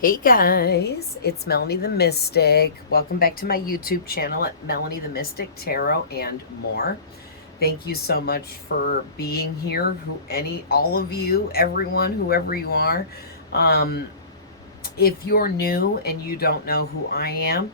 Hey guys, it's Melanie the Mystic. Welcome back to my YouTube channel at Melanie the Mystic Tarot and more. Thank you so much for being here. All of you, everyone, whoever you are. Um, if you're new and you don't know who I am,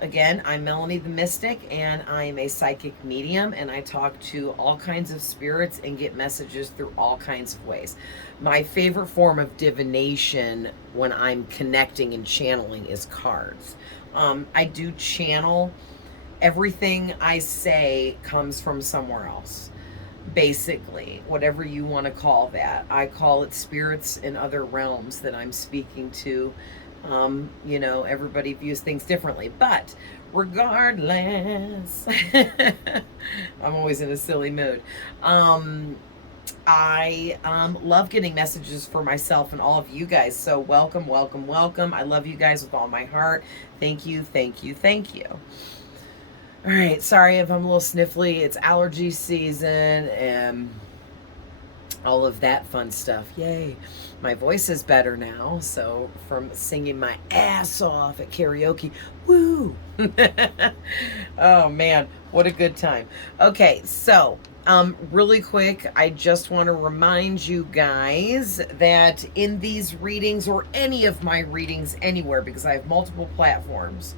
again, I'm Melanie the Mystic, and I am a psychic medium, and I talk to all kinds of spirits and get messages through all kinds of ways. My favorite form of divination when I'm connecting and channeling is cards. I do channel. Everything I say comes from somewhere else. Basically, whatever you want to call that. I call it spirits in other realms that I'm speaking to. Everybody views things differently, but regardless, I'm always in a silly mood. I love getting messages for myself and all of you guys. So welcome, welcome, welcome. I love you guys with all my heart. Thank you, thank you, thank you. All right, sorry if I'm a little sniffly. It's allergy season and all of that fun stuff. Yay. My voice is better now, so from singing my ass off at karaoke, woo. Oh man, what a good time. Okay, so really quick, I just want to remind you guys that in these readings, or any of my readings anywhere, because I have multiple platforms,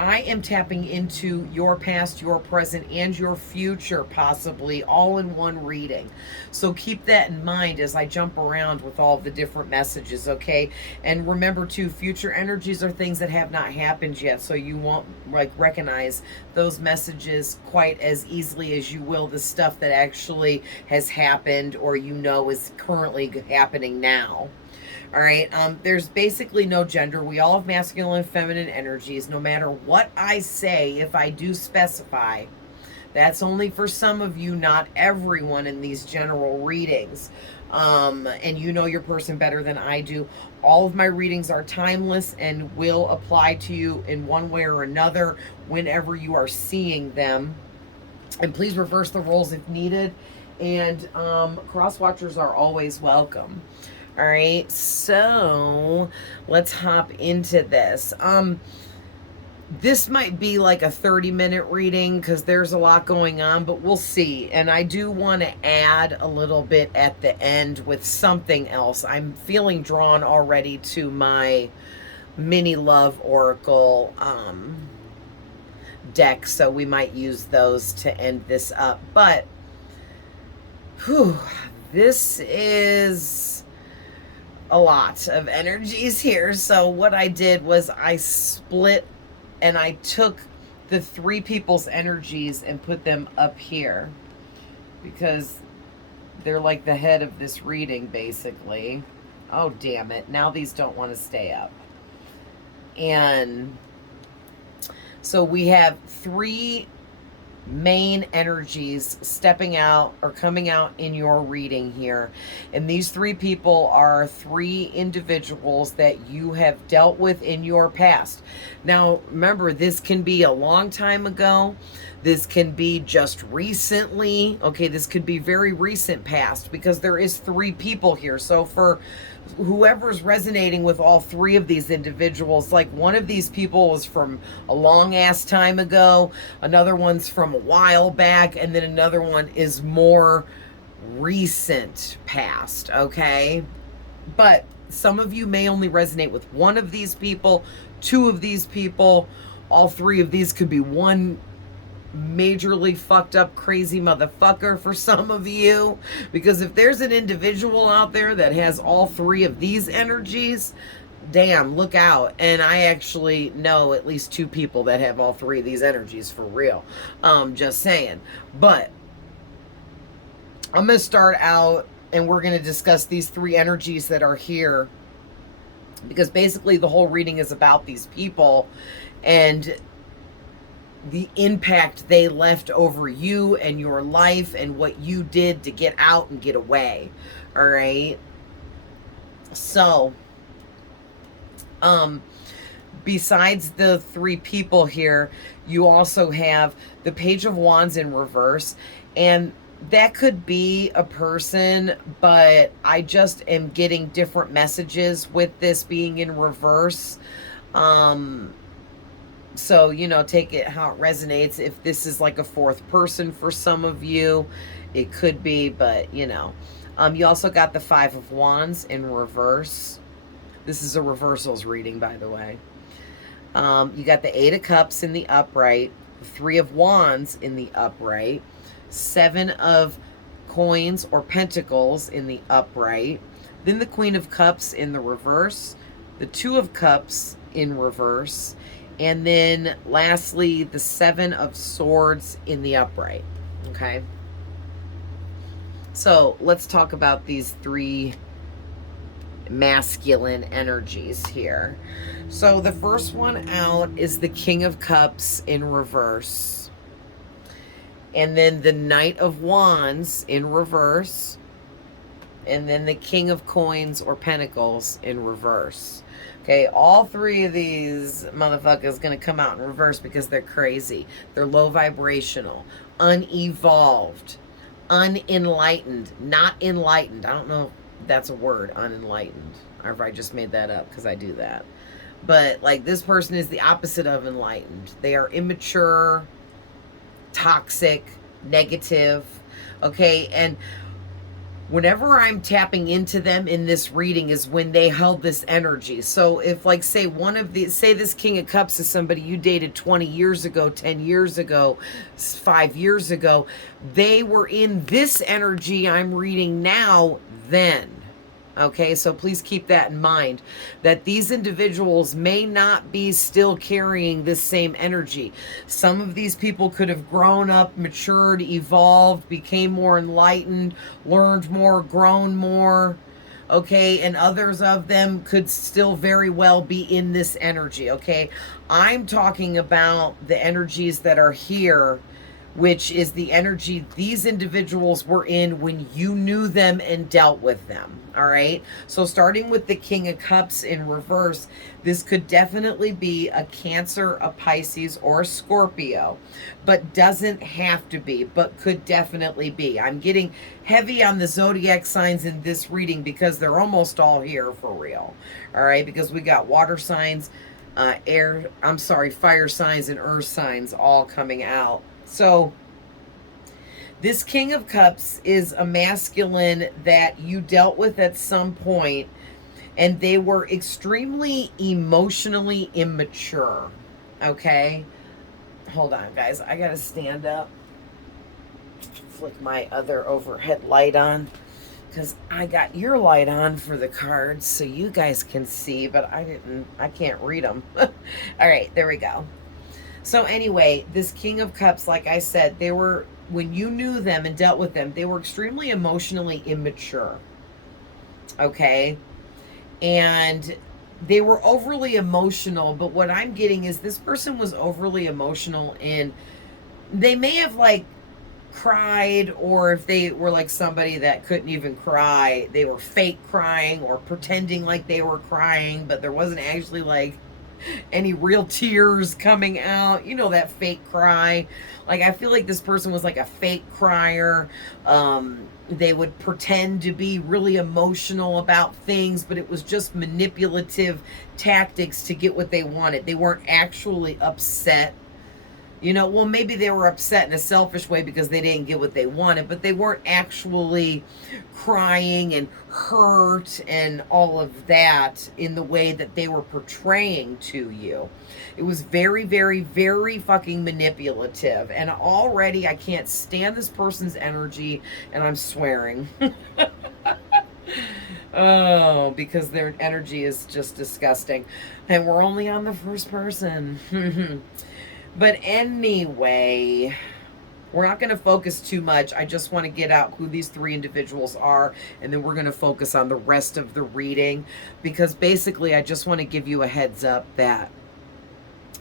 I am tapping into your past, your present, and your future, possibly all in one reading. So keep that in mind as I jump around with all the different messages, okay? And remember too, future energies are things that have not happened yet, so you won't recognize those messages quite as easily as you will the stuff that actually has happened or is currently happening now. All right. There's basically no gender. We all have masculine and feminine energies. No matter what I say, if I do specify, that's only for some of you, not everyone in these general readings. And you know your person better than I do. All of my readings are timeless and will apply to you in one way or another whenever you are seeing them. And please reverse the roles if needed. And cross watchers are always welcome. All right, so let's hop into this. This might be like a 30-minute reading because there's a lot going on, but we'll see. And I do want to add a little bit at the end with something else. I'm feeling drawn already to my mini love oracle deck, so we might use those to end this up. But this is a lot of energies here. So what I did was I split and I took the three people's energies and put them up here because they're like the head of this reading, basically. Oh, damn it. Now these don't want to stay up. And so we have three main energies stepping out or coming out in your reading here. And these three people are three individuals that you have dealt with in your past. Now, remember, this can be a long time ago. This can be just recently. Okay, this could be very recent past because there is three people here. So for whoever's resonating with all three of these individuals, like one of these people was from a long ass time ago, another one's from a while back, and then another one is more recent past, okay? But some of you may only resonate with one of these people, two of these people, all three of these could be one majorly fucked up crazy motherfucker for some of you, because if there's an individual out there that has all three of these energies, damn, look out. And I actually know at least two people that have all three of these energies for real. Just saying. But I'm gonna start out and we're gonna discuss these three energies that are here, because basically the whole reading is about these people and the impact they left over you and your life and what you did to get out and get away. All right. So, besides the three people here, you also have the Page of Wands in reverse. And that could be a person, but I just am getting different messages with this being in reverse. Um, so, you know, take it how it resonates. If this is like a fourth person for some of you, it could be, but you know. You also got the Five of Wands in reverse. This is a reversals reading, by the way. You got the Eight of Cups in the upright, Three of Wands in the upright, Seven of Coins or Pentacles in the upright, then the Queen of Cups in the reverse, the Two of Cups in reverse, and then lastly, the Seven of Swords in the upright. Okay. So let's talk about these three masculine energies here. So the first one out is the King of Cups in reverse. And then the Knight of Wands in reverse. And then the King of Coins or Pentacles in reverse. Okay, all three of these motherfuckers going to come out in reverse because they're crazy. They're low vibrational, unevolved, unenlightened, not enlightened. I don't know if that's a word, unenlightened, or if I just made that up because I do that. But like, this person is the opposite of enlightened. They are immature, toxic, negative. Okay, and whenever I'm tapping into them in this reading is when they held this energy. So if, like, say one of these, say this King of Cups is somebody you dated 20 years ago, 10 years ago, 5 years ago, they were in this energy I'm reading now then. Okay, so please keep that in mind, that these individuals may not be still carrying this same energy. Some of these people could have grown up, matured, evolved, became more enlightened, learned more, grown more. Okay, and others of them could still very well be in this energy. Okay, I'm talking about the energies that are here, which is the energy these individuals were in when you knew them and dealt with them. All right. So starting with the King of Cups in reverse, this could definitely be a Cancer, a Pisces, or a Scorpio, but doesn't have to be, but could definitely be. I'm getting heavy on the zodiac signs in this reading because they're almost all here for real. All right. Because we got water signs, fire signs and earth signs all coming out. So this King of Cups is a masculine that you dealt with at some point, and they were extremely emotionally immature. Okay? Hold on, guys. I gotta stand up. Flick my other overhead light on, because I got your light on for the cards so you guys can see, but I can't read them. All right, there we go. So anyway, this King of Cups, like I said, they were, when you knew them and dealt with them, they were extremely emotionally immature. Okay? And they were overly emotional, but what I'm getting is this person was overly emotional in, they may have like cried, or if they were like somebody that couldn't even cry, they were fake crying or pretending like they were crying, but there wasn't actually like any real tears coming out, you know, that fake cry. Like, I feel like this person was like a fake crier. They would pretend to be really emotional about things, but it was just manipulative tactics to get what they wanted. They weren't actually upset. You know, well, maybe they were upset in a selfish way because they didn't get what they wanted, but they weren't actually crying and hurt and all of that in the way that they were portraying to you. It was very, very, very fucking manipulative. And already I can't stand this person's energy, and I'm swearing. Oh, because their energy is just disgusting. And we're only on the first person. But anyway, we're not going to focus too much. I just want to get out who these three individuals are, and then we're going to focus on the rest of the reading, because basically I just want to give you a heads up that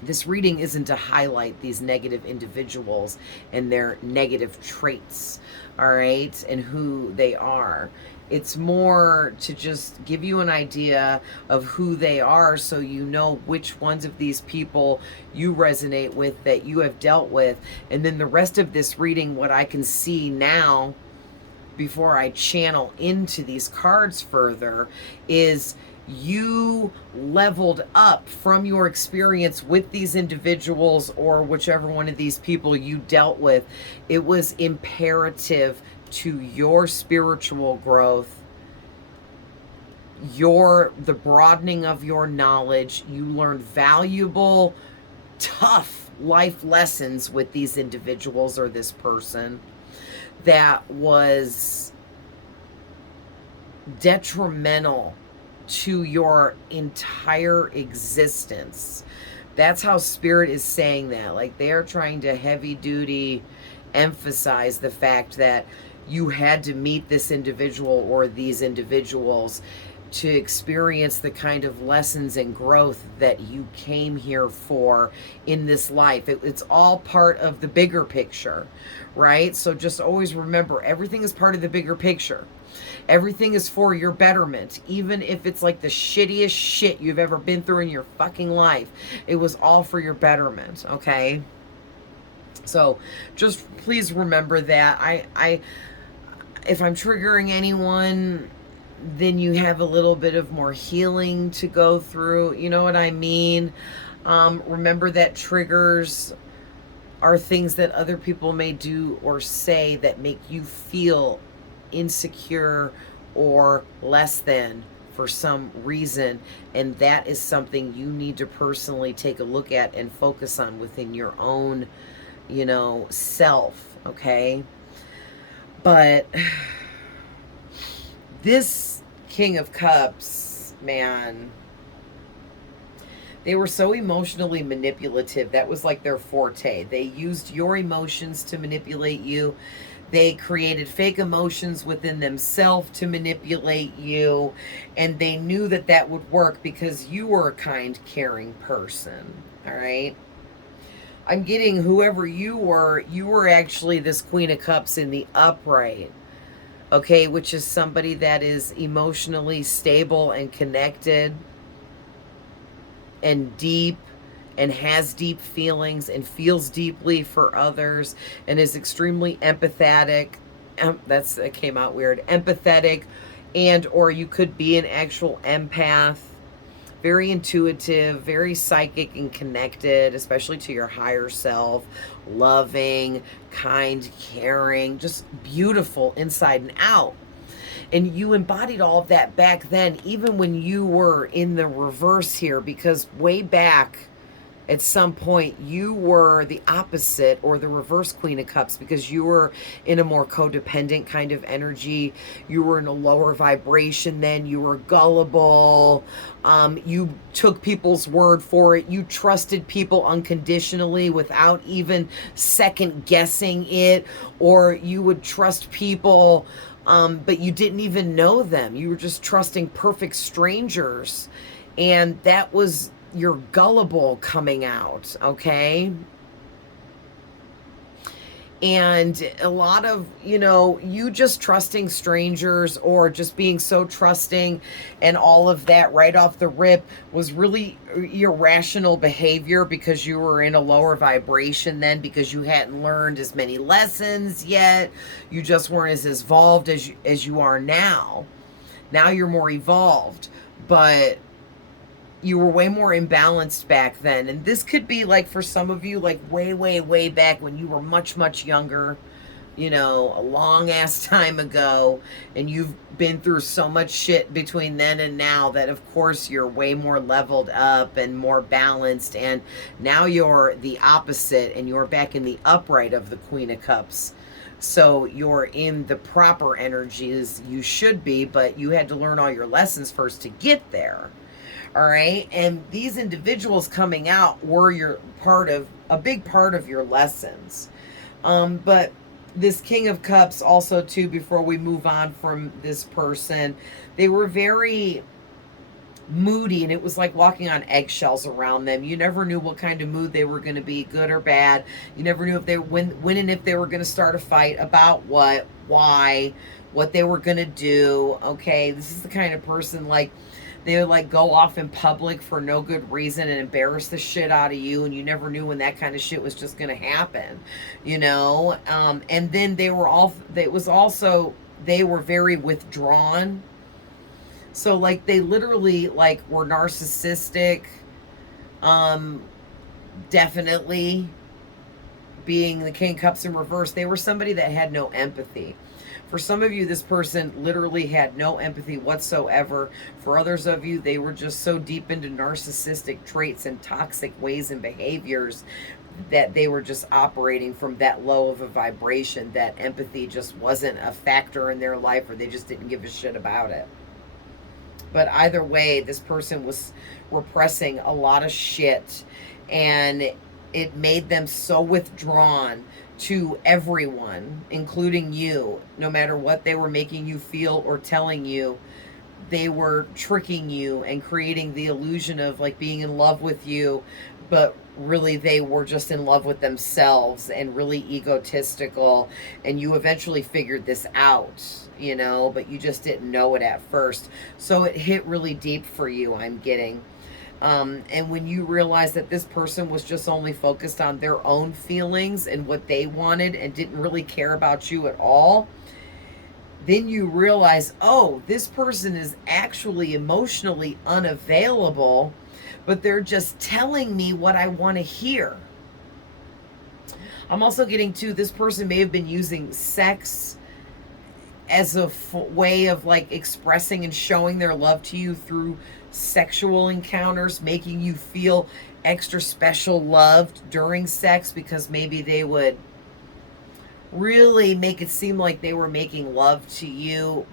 this reading isn't to highlight these negative individuals and their negative traits, all right, and who they are. It's more to just give you an idea of who they are so you know which ones of these people you resonate with, that you have dealt with. And then the rest of this reading, what I can see now before I channel into these cards further, is you leveled up from your experience with these individuals or whichever one of these people you dealt with. It was imperative to your spiritual growth, the broadening of your knowledge. You learned valuable, tough life lessons with these individuals or this person that was detrimental to your entire existence. That's how Spirit is saying that. Like, they are trying to heavy duty emphasize the fact that you had to meet this individual or these individuals to experience the kind of lessons and growth that you came here for in this life. It's all part of the bigger picture, right? So just always remember, everything is part of the bigger picture. Everything is for your betterment, even if it's like the shittiest shit you've ever been through in your fucking life. It was all for your betterment, okay? So just please remember that. If I'm triggering anyone, then you have a little bit of more healing to go through. You know what I mean? Remember that triggers are things that other people may do or say that make you feel insecure or less than for some reason, and that is something you need to personally take a look at and focus on within your own, self, okay? But this King of Cups, man, they were so emotionally manipulative. That was like their forte. They used your emotions to manipulate you. They created fake emotions within themselves to manipulate you. And they knew that that would work because you were a kind, caring person. All right? I'm getting whoever you were actually this Queen of Cups in the upright. Okay? Which is somebody that is emotionally stable and connected and deep and has deep feelings and feels deeply for others and is extremely empathetic. That came out weird. Empathetic, and or you could be an actual empath. Very intuitive, very psychic and connected, especially to your higher self. Loving, kind, caring, just beautiful inside and out. And you embodied all of that back then, even when you were in the reverse here, because way back at some point you were the opposite or the reverse Queen of Cups, because you were in a more codependent kind of energy. You were in a lower vibration then. You were gullible. You took people's word for it. You trusted people unconditionally without even second guessing it, or you would trust people but you didn't even know them. You were just trusting perfect strangers. And that was your gullible coming out, okay? And a lot of, you just trusting strangers or just being so trusting and all of that right off the rip was really irrational behavior, because you were in a lower vibration then, because you hadn't learned as many lessons yet. You just weren't as evolved as you are now. Now you're more evolved, but you were way more imbalanced back then. And this could be like, for some of you, like way, way, way back when you were much, much younger, a long ass time ago. And you've been through so much shit between then and now that of course you're way more leveled up and more balanced. And now you're the opposite and you're back in the upright of the Queen of Cups. So you're in the proper energies you should be, but you had to learn all your lessons first to get there. All right. And these individuals coming out were a big part of your lessons. But this King of Cups also too, before we move on from this person, they were very moody, and it was like walking on eggshells around them. You never knew what kind of mood they were going to be, good or bad. You never knew if they when and if they were going to start a fight, about what, why, what they were going to do. Okay, this is the kind of person, like, they would like go off in public for no good reason and embarrass the shit out of you, and you never knew when that kind of shit was just going to happen, you know. And then they were all, it was also, they were very withdrawn. So like they literally like were narcissistic, um definitely being the King of Cups in reverse. They were somebody that had no empathy. For some of you, this person literally had no empathy whatsoever. For others of you, they were just so deep into narcissistic traits and toxic ways and behaviors that they were just operating from that low of a vibration, that empathy just wasn't a factor in their life, or they just didn't give a shit about it. But either way, this person was repressing a lot of shit, and it made them so withdrawn to everyone, including you. No matter what they were making you feel or telling you, they were tricking you and creating the illusion of like being in love with you, but really they were just in love with themselves and really egotistical. And you eventually figured this out, you know, but you just didn't know it at first. So it hit really deep for you, I'm getting. And when you realize that this person was just only focused on their own feelings and what they wanted and didn't really care about you at all, then you realize, oh, this person is actually emotionally unavailable, but they're just telling me what I want to hear. I'm also getting to, this person may have been using sex as a way of like expressing and showing their love to you through sexual encounters, making you feel extra special loved during sex, because maybe they would really make it seem like they were making love to you,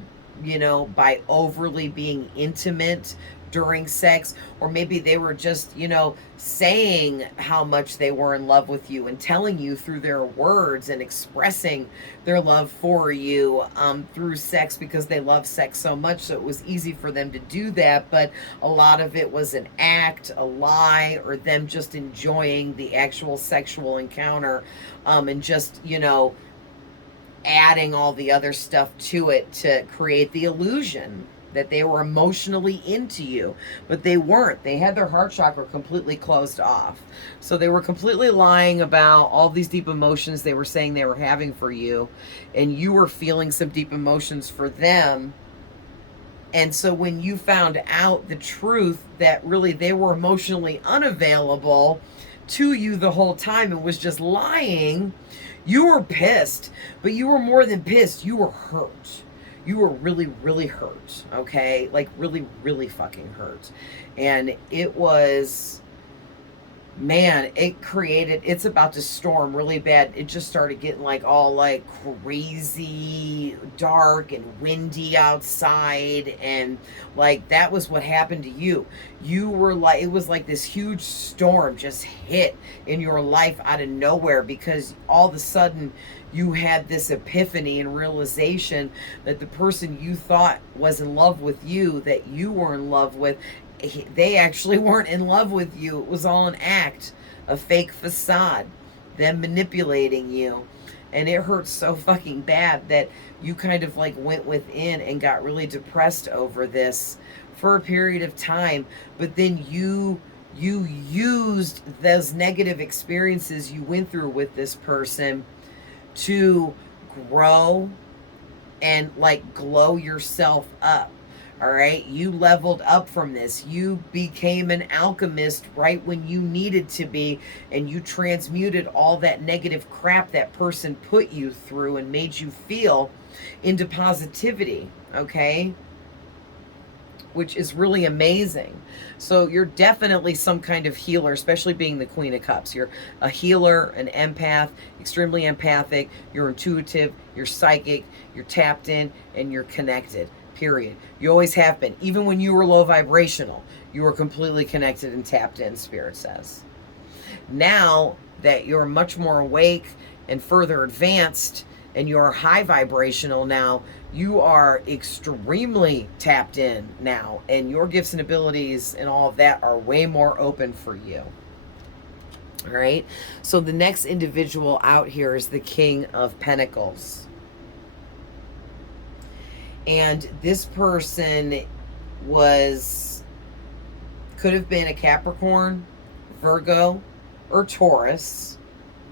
you know, by overly being intimate during sex. Or maybe they were just, you know, saying how much they were in love with you and telling you through their words and expressing their love for you through sex, because they love sex so much. So it was easy for them to do that, but a lot of it was an act, a lie, or them just enjoying the actual sexual encounter, and just, you know, adding all the other stuff to it to create the illusion that they were emotionally into you, but they weren't. They had their heart chakra completely closed off. So they were completely lying about all these deep emotions they were saying they were having for you, and you were feeling some deep emotions for them. And so when you found out the truth that really they were emotionally unavailable to you the whole time and was just lying, you were pissed. But you were more than pissed. You were hurt. You were really, really hurt, okay? Like really, really fucking hurt. And it was, man, it created, it's about to storm really bad. It just started getting like all like crazy dark and windy outside, and like that was what happened to you. You were like, it was like this huge storm just hit in your life out of nowhere, because all of a sudden you had this epiphany and realization that the person you thought was in love with you, that you were in love with, they actually weren't in love with you. It was all an act, a fake facade, them manipulating you. And it hurt so fucking bad that you kind of like went within and got really depressed over this for a period of time. But then you used those negative experiences you went through with this person to grow and like glow yourself up. All right, you leveled up from this. You became an alchemist right when you needed to be, and you transmuted all that negative crap that person put you through and made you feel into positivity, okay? Which is really amazing. So you're definitely some kind of healer, especially being the Queen of Cups. You're a healer, an empath, extremely empathic, you're intuitive, you're psychic, you're tapped in, and you're connected. Period. You always have been. Even when you were low vibrational, you were completely connected and tapped in, Spirit says. Now that you're much more awake and further advanced, and you're high vibrational now, you are extremely tapped in now, and your gifts and abilities and all of that are way more open for you. All right. So the next individual out here is the King of Pentacles. And this person could have been a Capricorn, Virgo, or Taurus.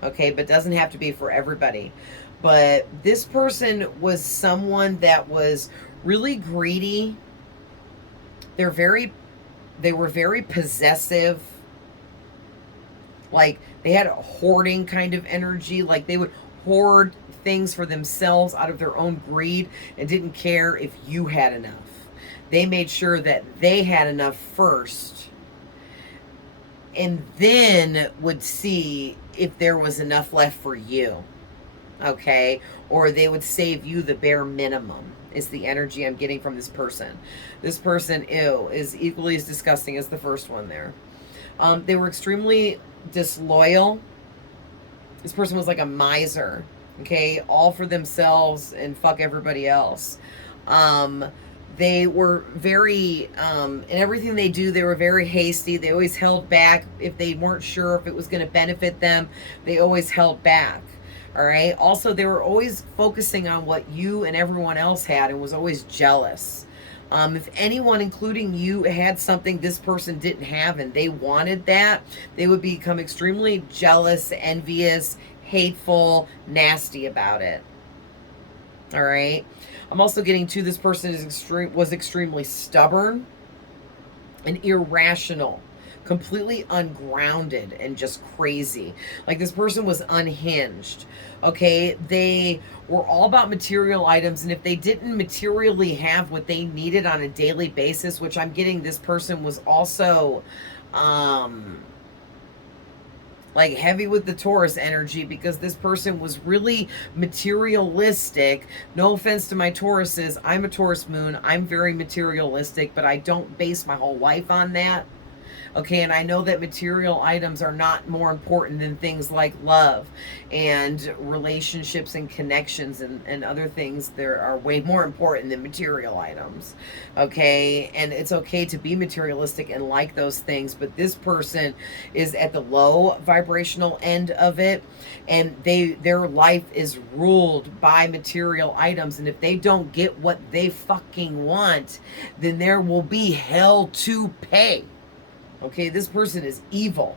Okay, but doesn't have to be for everybody. But this person was someone that was really greedy. They were very possessive. Like, they had a hoarding kind of energy. Like, they would hoard things for themselves out of their own greed and didn't care if you had enough. They made sure that they had enough first and then would see if there was enough left for you. Okay? Or they would save you the bare minimum, is the energy I'm getting from this person. This person, ew, is equally as disgusting as the first one there. They were extremely disloyal. This person was like a miser, okay? All for themselves and fuck everybody else. They were very, in everything they do, they were very hasty. They always held back. If they weren't sure if it was going to benefit them, they always held back. All right. Also, they were always focusing on what you and everyone else had and was always jealous. If anyone, including you, had something this person didn't have and they wanted that, they would become extremely jealous, envious, hateful, nasty about it. All right. I'm also getting to this person was extremely stubborn and irrational, completely ungrounded and just crazy. Like, this person was unhinged. Okay, they were all about material items, and if they didn't materially have what they needed on a daily basis, which I'm getting this person was also like heavy with the Taurus energy, because this person was really materialistic. No offense to my Tauruses, I'm a Taurus moon, I'm very materialistic, but I don't base my whole life on that. Okay, and I know that material items are not more important than things like love and relationships and connections and other things. There are way more important than material items. Okay, and it's okay to be materialistic and like those things, but this person is at the low vibrational end of it, and their life is ruled by material items, and if they don't get what they fucking want, then there will be hell to pay. Okay, this person is evil.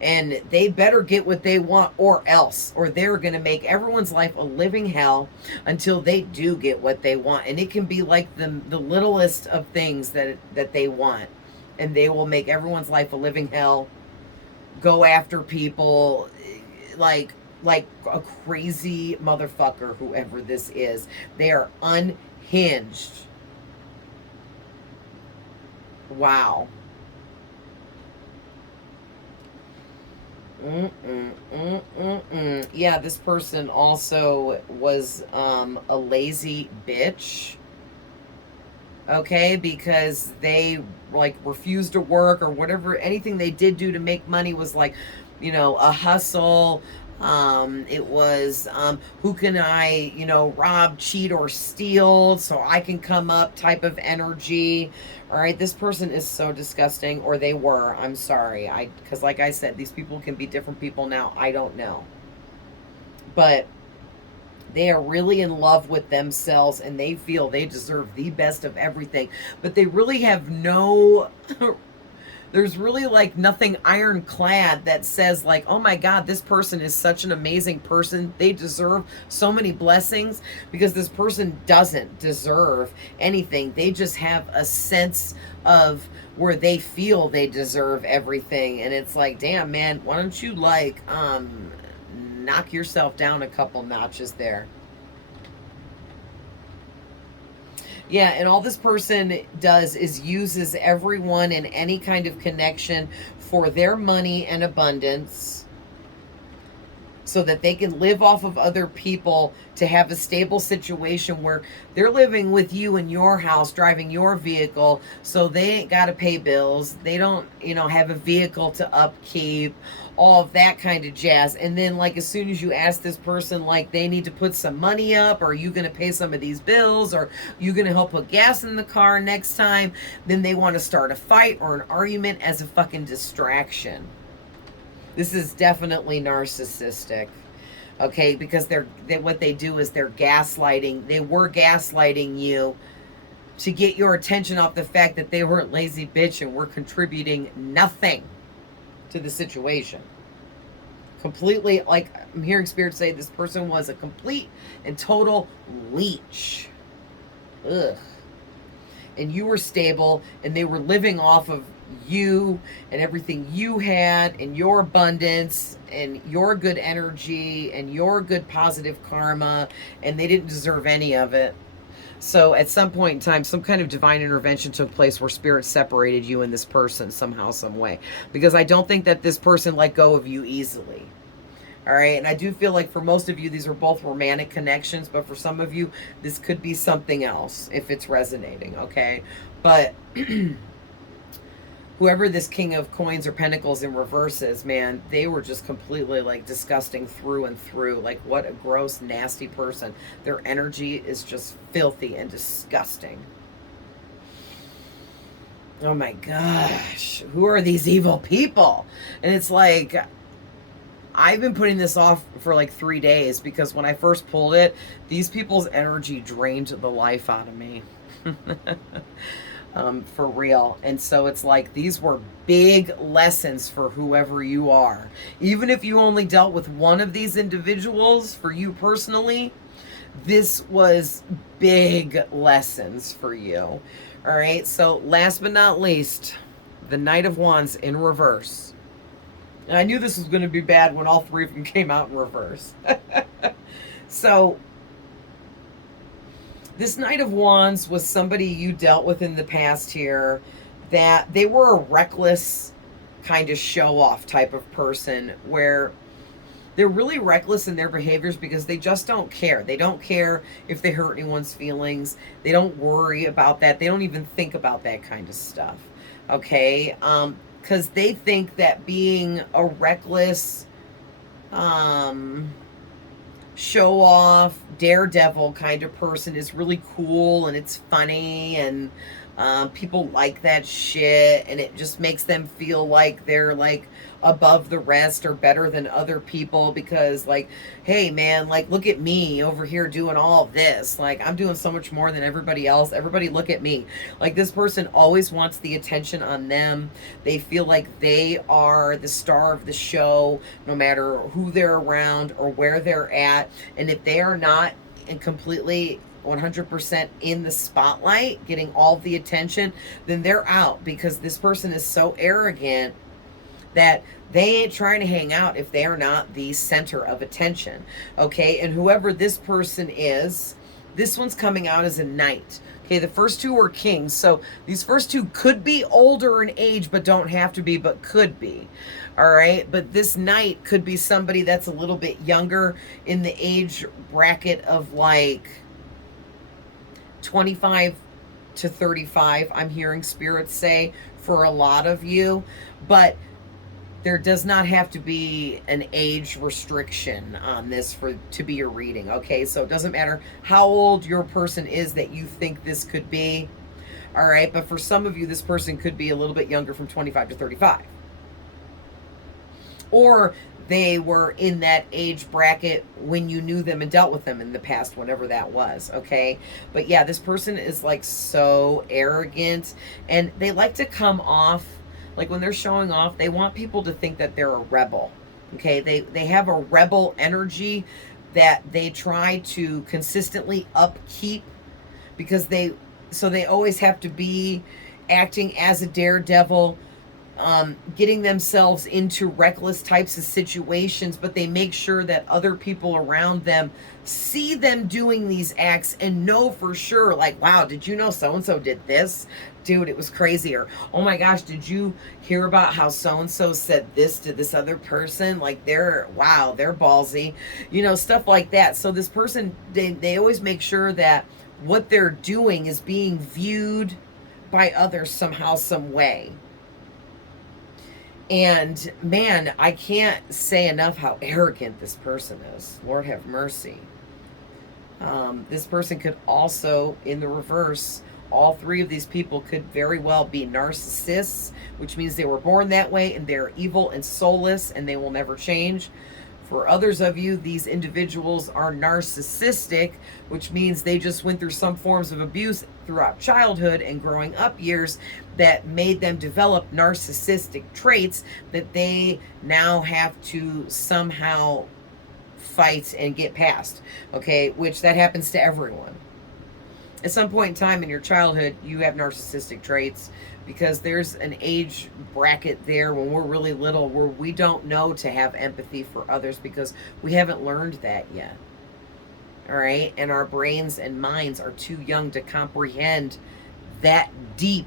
And they better get what they want or else. Or they're going to make everyone's life a living hell until they do get what they want. And it can be like the littlest of things that they want. And they will make everyone's life a living hell. Go after people like a crazy motherfucker, whoever this is. They are unhinged. Wow. Yeah, this person also was a lazy bitch. Okay, because they like refused to work or whatever. Anything they did do to make money was like, you know, a hustle. It was who can I, you know, rob, cheat, or steal so I can come up type of energy. All right, this person is so disgusting, or they were. I'm sorry. Because like I said, these people can be different people now. I don't know. But they are really in love with themselves and they feel they deserve the best of everything. But they really have no there's really like nothing ironclad that says like, oh my God, this person is such an amazing person. They deserve so many blessings, because this person doesn't deserve anything. They just have a sense of where they feel they deserve everything. And it's like, damn, man, why don't you like, knock yourself down a couple notches there. Yeah, and all this person does is uses everyone in any kind of connection for their money and abundance, so that they can live off of other people to have a stable situation where they're living with you in your house, driving your vehicle, so they ain't got to pay bills. They don't, you know, have a vehicle to upkeep, all of that kind of jazz. And then, like, as soon as you ask this person, like, they need to put some money up, or are you going to pay some of these bills, or are you going to help put gas in the car next time, then they want to start a fight or an argument as a fucking distraction. This is definitely narcissistic. Okay, because what they do is they're gaslighting. They were gaslighting you to get your attention off the fact that they were a lazy bitch and were contributing nothing to the situation. Completely, like I'm hearing Spirit say, this person was a complete and total leech. Ugh. And you were stable, and they were living off of you and everything you had and your abundance and your good energy and your good positive karma, and they didn't deserve any of it. So at some point in time, some kind of divine intervention took place where Spirit separated you and this person somehow, some way. Because I don't think that this person let go of you easily. All right. And I do feel like for most of you, these are both romantic connections, but for some of you, this could be something else if it's resonating. Okay. But whoever this King of Coins or Pentacles in reverse is, man, they were just completely like disgusting through and through. Like, what a gross, nasty person. Their energy is just filthy and disgusting. Oh my gosh. Who are these evil people? And it's like, I've been putting this off for like 3 days because when I first pulled it, these people's energy drained the life out of me. For real. And so it's like these were big lessons for whoever you are. Even if you only dealt with one of these individuals, for you personally, this was big lessons for you. All right. So last but not least, the Knight of Wands in reverse. And I knew this was going to be bad when all three of them came out in reverse. So this Knight of Wands was somebody you dealt with in the past here, that they were a reckless kind of show-off type of person where they're really reckless in their behaviors because they just don't care. They don't care if they hurt anyone's feelings. They don't worry about that. They don't even think about that kind of stuff. Okay? Because they think that being a reckless, show off, daredevil kind of person is really cool and it's funny and people like that shit, and it just makes them feel like they're like above the rest or better than other people because like, hey man, like look at me over here doing all of this, like I'm doing so much more than everybody else, everybody look at me. Like this person always wants the attention on them. They feel like they are the star of the show no matter who they're around or where they're at, and if they are not and completely 100% in the spotlight getting all the attention, then they're out, because this person is so arrogant that they ain't trying to hang out if they are not the center of attention. Okay, and whoever this person is, this one's coming out as a knight. Okay, the first two are kings, so these first two could be older in age but don't have to be, but could be. All right, but this knight could be somebody that's a little bit younger in the age bracket of like 25 to 35, I'm hearing spirits say, for a lot of you. But there does not have to be an age restriction on this to be your reading. Okay, so it doesn't matter how old your person is that you think this could be. All right, but for some of you, this person could be a little bit younger, from 25 to 35. Or they were in that age bracket when you knew them and dealt with them in the past, whenever that was, okay? But yeah, this person is like so arrogant, and they like to come off, like when they're showing off, they want people to think that they're a rebel, okay? They have a rebel energy that they try to consistently upkeep, because they always have to be acting as a daredevil, getting themselves into reckless types of situations, but they make sure that other people around them see them doing these acts and know for sure, like, wow, did you know so-and-so did this? Dude, it was crazy. Or, oh my gosh, did you hear about how so-and-so said this to this other person? Like, wow, they're ballsy. You know, stuff like that. So this person, they always make sure that what they're doing is being viewed by others somehow, some way. And man, I can't say enough how arrogant this person is. Lord have mercy. This person could also, in the reverse, all three of these people could very well be narcissists, which means they were born that way and they're evil and soulless and they will never change. For others of you, these individuals are narcissistic, which means they just went through some forms of abuse throughout childhood and growing up years that made them develop narcissistic traits that they now have to somehow fight and get past, okay? Which that happens to everyone. At some point in time in your childhood, you have narcissistic traits because there's an age bracket there when we're really little where we don't know to have empathy for others because we haven't learned that yet. All right? And our brains and minds are too young to comprehend that deep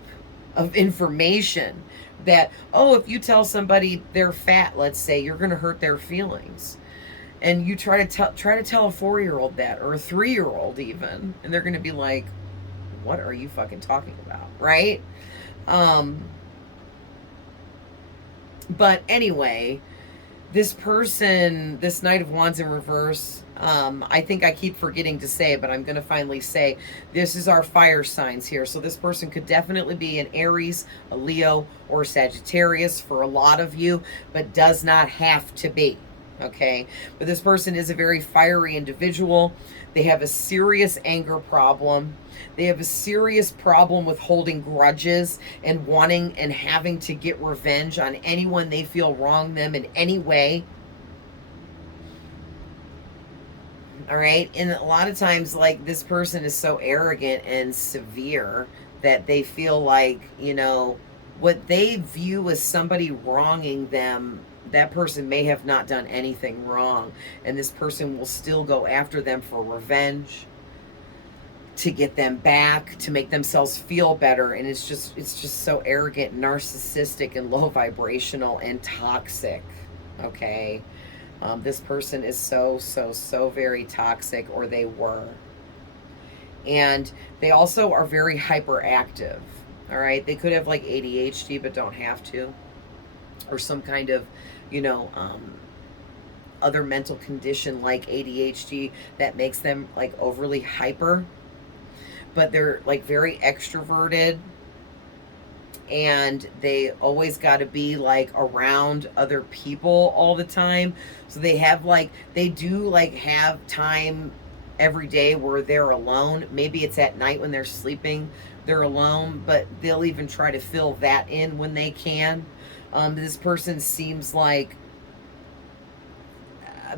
of information that, oh, if you tell somebody they're fat, let's say, you're going to hurt their feelings. And you try to tell a 4-year-old that, or a 3-year-old even, and they're going to be like, what are you fucking talking about, right? But anyway, this person, this Knight of Wands in reverse, I think I keep forgetting to say, but I'm going to finally say, this is our fire signs here. So this person could definitely be an Aries, a Leo, or a Sagittarius for a lot of you, but does not have to be. Okay, but this person is a very fiery individual. They have a serious anger problem. They have a serious problem with holding grudges and wanting and having to get revenge on anyone they feel wronged them in any way. All right, and a lot of times, like, this person is so arrogant and severe that they feel like, you know, what they view as somebody wronging them, that person may have not done anything wrong, and this person will still go after them for revenge, to get them back, to make themselves feel better. And it's just so arrogant, narcissistic, and low vibrational and toxic. Okay, this person is so very toxic, or they were. And they also are very hyperactive. All right, they could have like ADHD but don't have to, or some kind of, you know, other mental condition like ADHD that makes them like overly hyper. But they're like very extroverted, and they always got to be like around other people all the time. So they have like, they do like have time every day where they're alone. Maybe it's at night when they're sleeping, they're alone, but they'll even try to fill that in when they can. This person seems like,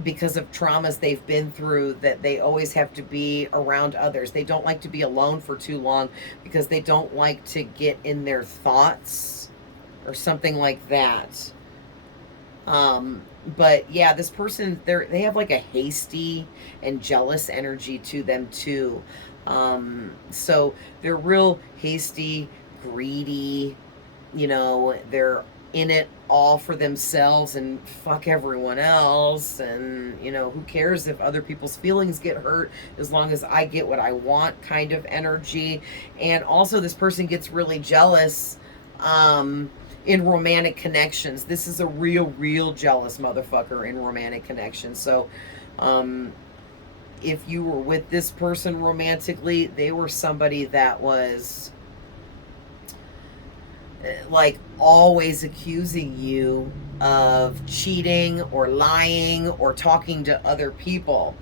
because of traumas they've been through, that they always have to be around others. They don't like to be alone for too long because they don't like to get in their thoughts or something like that. But yeah, this person, they have like a hasty and jealous energy to them too. So they're real hasty, greedy, you know, they're in it all for themselves and fuck everyone else, and, you know, who cares if other people's feelings get hurt as long as I get what I want kind of energy. And also this person gets really jealous in romantic connections. This is a real jealous motherfucker in romantic connections. So if you were with this person romantically, they were somebody that was like always accusing you of cheating or lying or talking to other people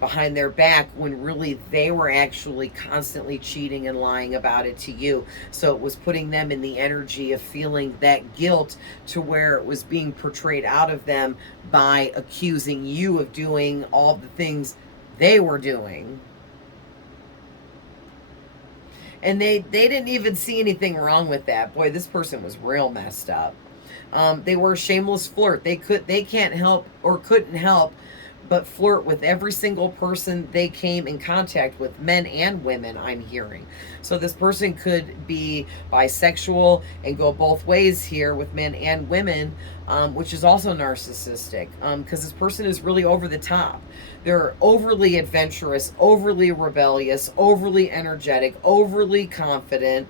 behind their back, when really they were actually constantly cheating and lying about it to you. So it was putting them in the energy of feeling that guilt, to where it was being portrayed out of them by accusing you of doing all the things they were doing. And they didn't even see anything wrong with that. Boy, this person was real messed up. They were a shameless flirt. They can't help, or couldn't help, but flirt with every single person they came in contact with, men and women, I'm hearing. So this person could be bisexual and go both ways here with men and women, which is also narcissistic, because this person is really over the top. They're overly adventurous, overly rebellious, overly energetic, overly confident,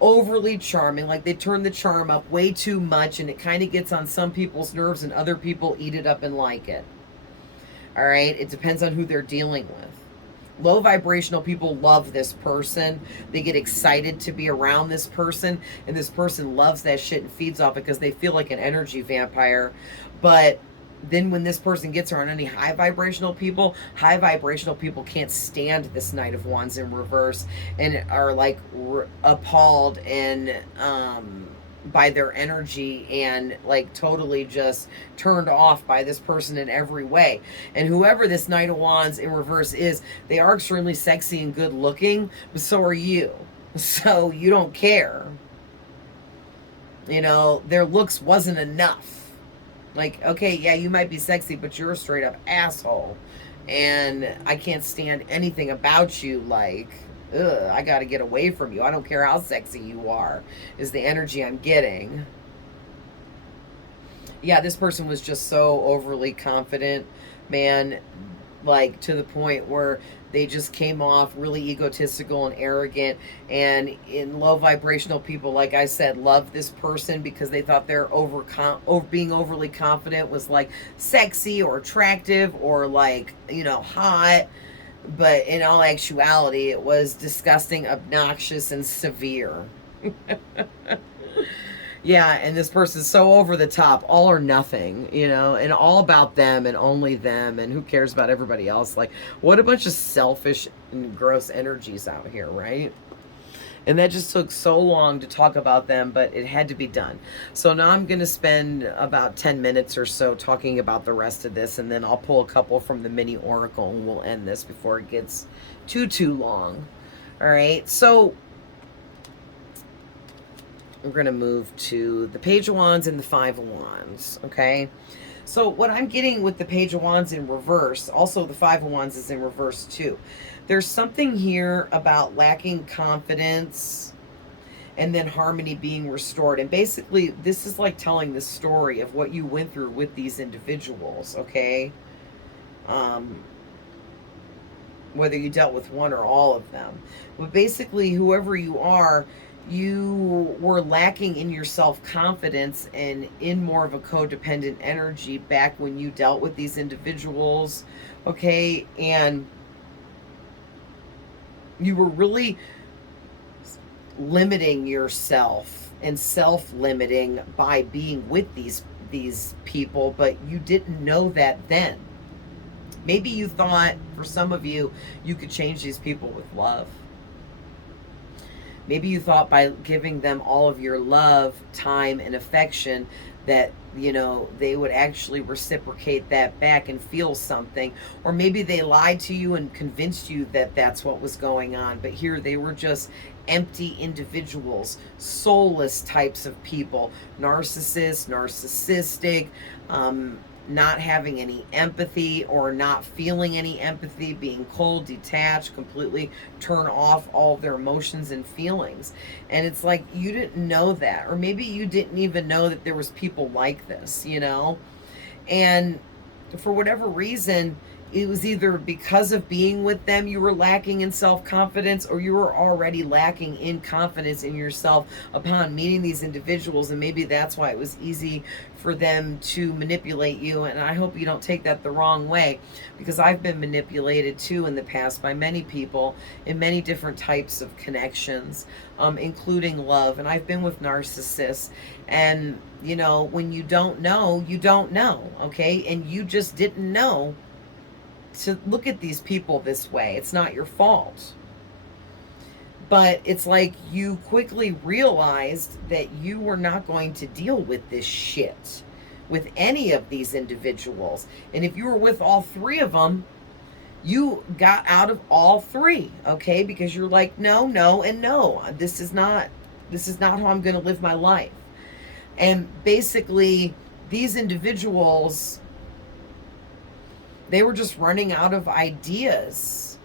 overly charming. Like, they turn the charm up way too much, and it kind of gets on some people's nerves, and other people eat it up and like it. All right, it depends on who they're dealing with. Low vibrational people love this person. They get excited to be around this person, and this person loves that shit and feeds off it because they feel like an energy vampire. But then when this person gets around any high vibrational people can't stand this Knight of Wands in reverse and are like appalled and by their energy and like totally just turned off by this person in every way. And whoever this Knight of Wands in reverse is, they are extremely sexy and good looking, but so are you. So you don't care. You know, their looks wasn't enough. Like, okay, yeah, you might be sexy, but you're a straight up asshole. And I can't stand anything about you. Like, ugh, I got to get away from you. I don't care how sexy you are, is the energy I'm getting. Yeah, this person was just so overly confident, man, like to the point where they just came off really egotistical and arrogant. And in low vibrational people, like I said, love this person because they thought their being overly confident was like sexy or attractive or like, you know, hot. But in all actuality, it was disgusting, obnoxious, and severe. Yeah, and this person's so over the top, all or nothing, you know, and all about them and only them, and who cares about everybody else? Like, what a bunch of selfish and gross energies out here, right? And that just took so long to talk about them, but it had to be done. So now I'm going to spend about 10 minutes or so talking about the rest of this, and then I'll pull a couple from the mini oracle, and we'll end this before it gets too long. All right, so we're going to move to the Page of Wands and the Five of Wands, okay? So what I'm getting with the Page of Wands in reverse, also the Five of Wands is in reverse too. There's something here about lacking confidence and then harmony being restored. And basically, this is like telling the story of what you went through with these individuals, okay? Whether you dealt with one or all of them. But basically, whoever you are, you were lacking in your self-confidence and in more of a codependent energy back when you dealt with these individuals, okay? And you were really limiting yourself and self-limiting by being with these people, but you didn't know that then. Maybe you thought, for some of you, you could change these people with love. Maybe you thought by giving them all of your love, time, and affection that, you know, they would actually reciprocate that back and feel something. Or maybe they lied to you and convinced you that that's what was going on. But here they were just empty individuals, soulless types of people, narcissists, narcissistic, not having any empathy or not feeling any empathy, being cold, detached, completely turn off all of their emotions and feelings. And it's like you didn't know that, or maybe you didn't even know that there was people like this, you know? And for whatever reason, it was either because of being with them you were lacking in self-confidence, or you were already lacking in confidence in yourself upon meeting these individuals, and maybe that's why it was easy for them to manipulate you. And I hope you don't take that the wrong way, because I've been manipulated too in the past by many people in many different types of connections, including love. And I've been with narcissists, and you know, when you don't know, you don't know, okay? And you just didn't know to look at these people this way. It's not your fault. But it's like you quickly realized that you were not going to deal with this shit with any of these individuals. And if you were with all three of them, you got out of all three, okay? Because you're like, no, no, and no. This is not how I'm going to live my life. And basically, these individuals, they were just running out of ideas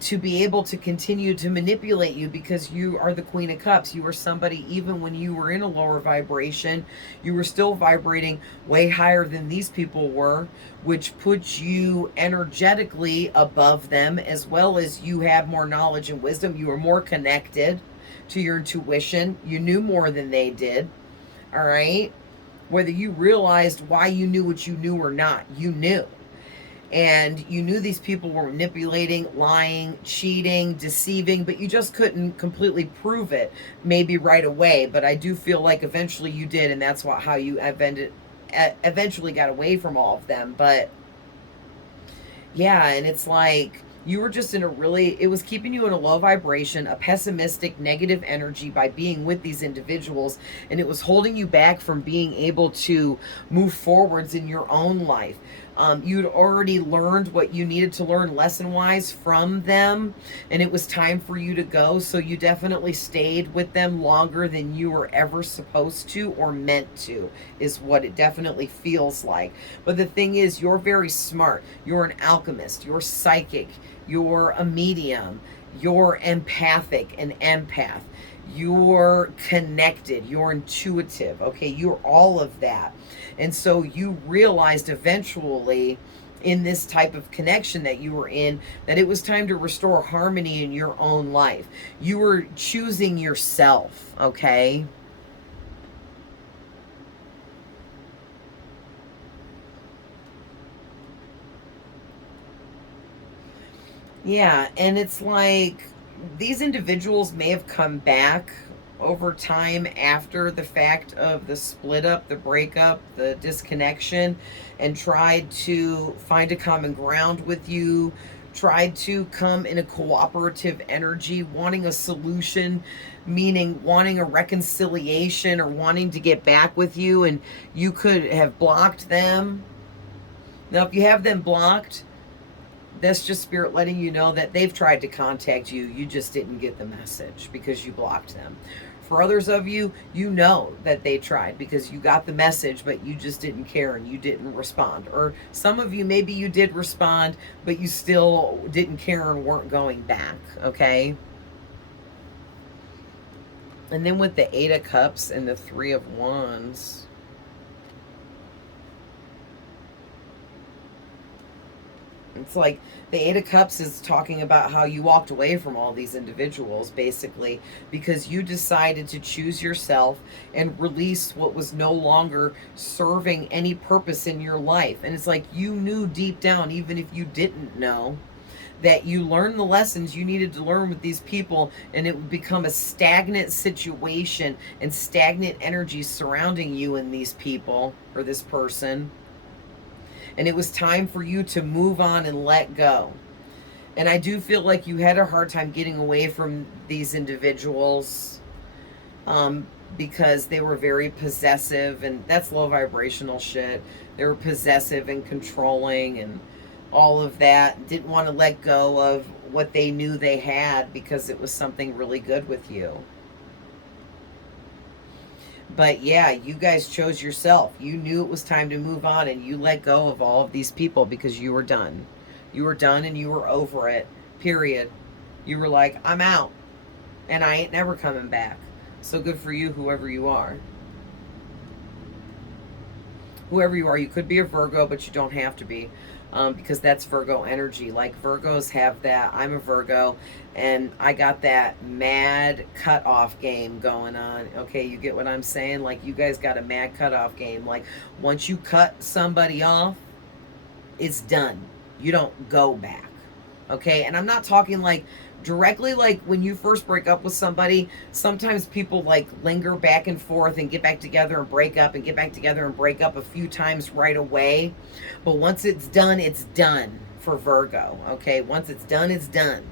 to be able to continue to manipulate you, because you are the Queen of Cups. You were somebody, even when you were in a lower vibration, you were still vibrating way higher than these people were, which puts you energetically above them, as well as you had more knowledge and wisdom. You were more connected to your intuition. You knew more than they did, all right? Whether you realized why you knew what you knew or not, you knew. And you knew these people were manipulating, lying, cheating, deceiving, but you just couldn't completely prove it maybe right away. But I do feel like eventually you did, and that's how you ended eventually got away from all of them. But yeah, and it's like you were just in a really, it was keeping you in a low vibration, a pessimistic, negative energy by being with these individuals. And it was holding you back from being able to move forwards in your own life. You'd already learned what you needed to learn lesson wise from them, and it was time for you to go. So you definitely stayed with them longer than you were ever supposed to or meant to, is what it definitely feels like. But the thing is, you're very smart. You're an alchemist, you're psychic, you're a medium, you're empathic, an empath. You're connected, you're intuitive, okay? You're all of that. And so you realized eventually in this type of connection that you were in that it was time to restore harmony in your own life. You were choosing yourself, okay? Yeah, and it's like these individuals may have come back over time after the fact of the split up, the breakup, the disconnection, and tried to find a common ground with you, tried to come in a cooperative energy, wanting a solution, meaning wanting a reconciliation or wanting to get back with you, and you could have blocked them. Now, if you have them blocked, that's just spirit letting you know that they've tried to contact you. You just didn't get the message because you blocked them. For others of you, you know that they tried because you got the message, but you just didn't care and you didn't respond. Or some of you, maybe you did respond, but you still didn't care and weren't going back, okay? And then with the Eight of Cups and the Three of Wands, it's like the Eight of Cups is talking about how you walked away from all these individuals, basically, because you decided to choose yourself and release what was no longer serving any purpose in your life. And it's like you knew deep down, even if you didn't know, that you learned the lessons you needed to learn with these people, and it would become a stagnant situation and stagnant energy surrounding you and these people or this person. And it was time for you to move on and let go. And I do feel like you had a hard time getting away from these individuals because they were very possessive, and that's low vibrational shit. They were possessive and controlling and all of that. Didn't want to let go of what they knew they had because it was something really good with you. But yeah, you guys chose yourself. You knew it was time to move on, and you let go of all of these people because you were done. You were done and you were over it, period. You were like, I'm out and I ain't never coming back. So good for you, whoever you are. Whoever you are, you could be a Virgo, but you don't have to be. Because that's Virgo energy. Like Virgos have that. I'm a Virgo, and I got that mad cutoff game going on. Okay, you get what I'm saying? Like you guys got a mad cutoff game. Like once you cut somebody off, it's done. You don't go back. Okay, and I'm not talking like directly like when you first break up with somebody. Sometimes people like linger back and forth and get back together and break up and get back together and break up a few times right away. But once it's done for Virgo. Okay, once it's done, it's done.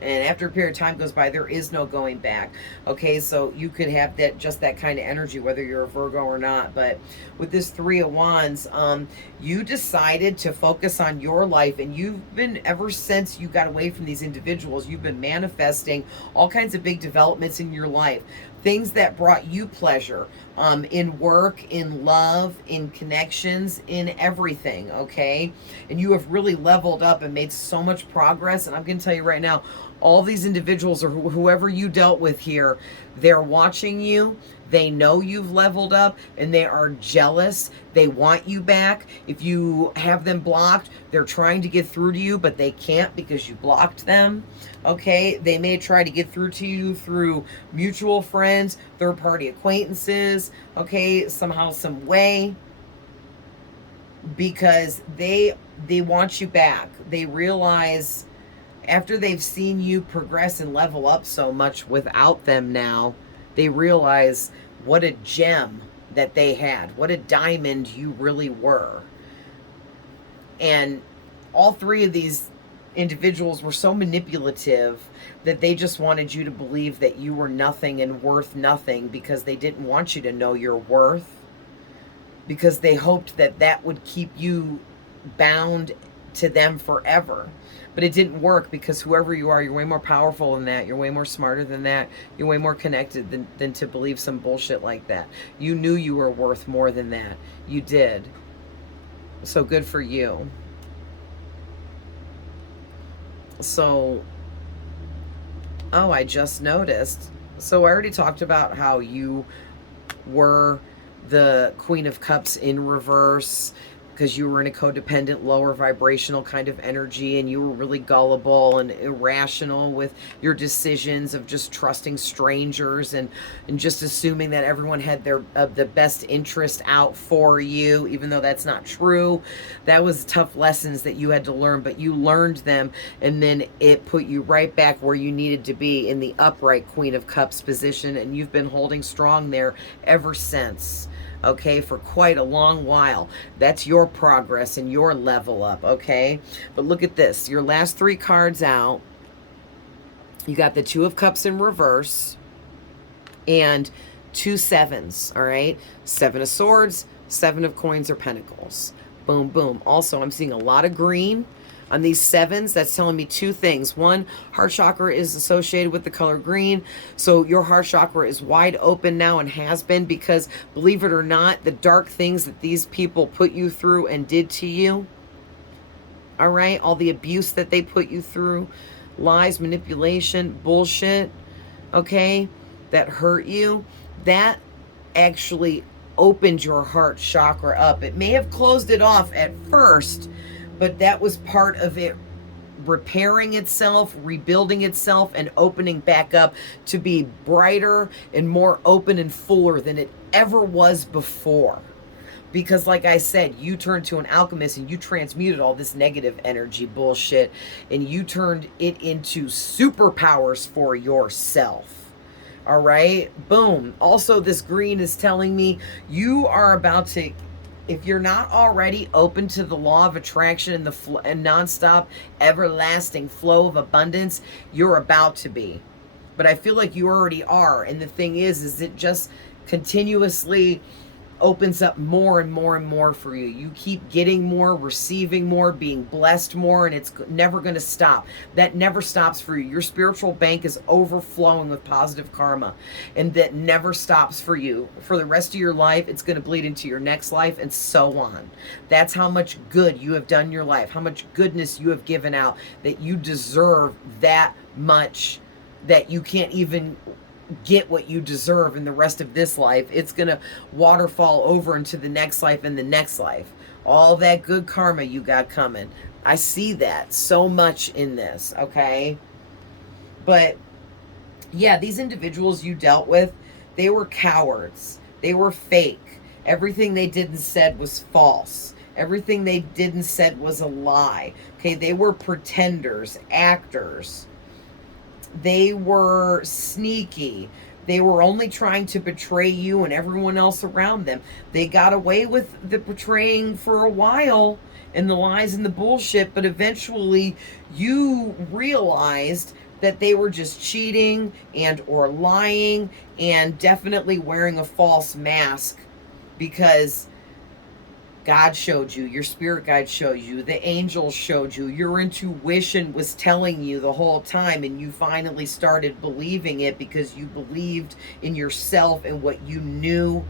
And after a period of time goes by, there is no going back. Okay, so you could have that, just that kind of energy, whether you're a Virgo or not. But with this Three of Wands, you decided to focus on your life, and you've been, ever since you got away from these individuals, you've been manifesting all kinds of big developments in your life. Things that brought you pleasure, in work, in love, in connections, in everything, okay? And you have really leveled up and made so much progress. And I'm going to tell you right now, all these individuals or whoever you dealt with here, they're watching you. They know you've leveled up and they are jealous. They want you back. If you have them blocked, they're trying to get through to you, but they can't because you blocked them. Okay, they may try to get through to you through mutual friends, third-party acquaintances, okay, somehow, some way, because they want you back. They realize after they've seen you progress and level up so much without them now, they realize what a gem that they had, what a diamond you really were. And all three of these individuals were so manipulative that they just wanted you to believe that you were nothing and worth nothing, because they didn't want you to know your worth, because they hoped that that would keep you bound to them forever. But it didn't work, because whoever you are, you're way more powerful than that. You're way more smarter than that. You're way more connected than to believe some bullshit like that. You knew you were worth more than that. You did. So good for you. So, oh, I just noticed. So I already talked about how you were the Queen of Cups in reverse, because you were in a codependent, lower vibrational kind of energy, and you were really gullible and irrational with your decisions of just trusting strangers and just assuming that everyone had their the best interest out for you, even though that's not true. That was tough lessons that you had to learn, but you learned them, and then it put you right back where you needed to be, in the upright Queen of Cups position, and you've been holding strong there ever since. Okay, for quite a long while. That's your progress and your level up, okay? But look at this. Your last three cards out, you got the Two of Cups in reverse and 2 sevens, all right? 7 of Swords, 7 of Coins or Pentacles. Boom, boom. Also, I'm seeing a lot of green on these sevens. That's telling me two things. One, heart chakra is associated with the color green. So your heart chakra is wide open now, and has been, because believe it or not, the dark things that these people put you through and did to you, all right, all the abuse that they put you through, lies, manipulation, bullshit, okay, that hurt you, that actually opened your heart chakra up. It may have closed it off at first, but that was part of it repairing itself, rebuilding itself, and opening back up to be brighter and more open and fuller than it ever was before. Because like I said, you turned to an alchemist and you transmuted all this negative energy bullshit, and you turned it into superpowers for yourself. All right, boom. Also, this green is telling me you are about to, if you're not already open to the law of attraction and the and nonstop, everlasting flow of abundance, you're about to be. But I feel like you already are. And the thing is it just continuously opens up more and more and more for you. You keep getting more, receiving more, being blessed more, and it's never going to stop. That never stops for you. Your spiritual bank is overflowing with positive karma, and that never stops for you. For the rest of your life, it's going to bleed into your next life, and so on. That's how much good you have done in your life, how much goodness you have given out, that you deserve that much, that you can't even get what you deserve in the rest of this life. It's gonna waterfall over into the next life and the next life. All that good karma you got coming. I see that so much in this, okay? But yeah, these individuals you dealt with, they were cowards. They were fake. Everything they did and said was false. Everything they did and said was a lie. Okay, they were pretenders, actors. They were sneaky. They were only trying to betray you and everyone else around them. They got away with the betraying for a while and the lies and the bullshit, but eventually you realized that they were just cheating and or lying and definitely wearing a false mask, because God showed you, your spirit guide showed you, the angels showed you, your intuition was telling you the whole time, and you finally started believing it because you believed in yourself and what you knew,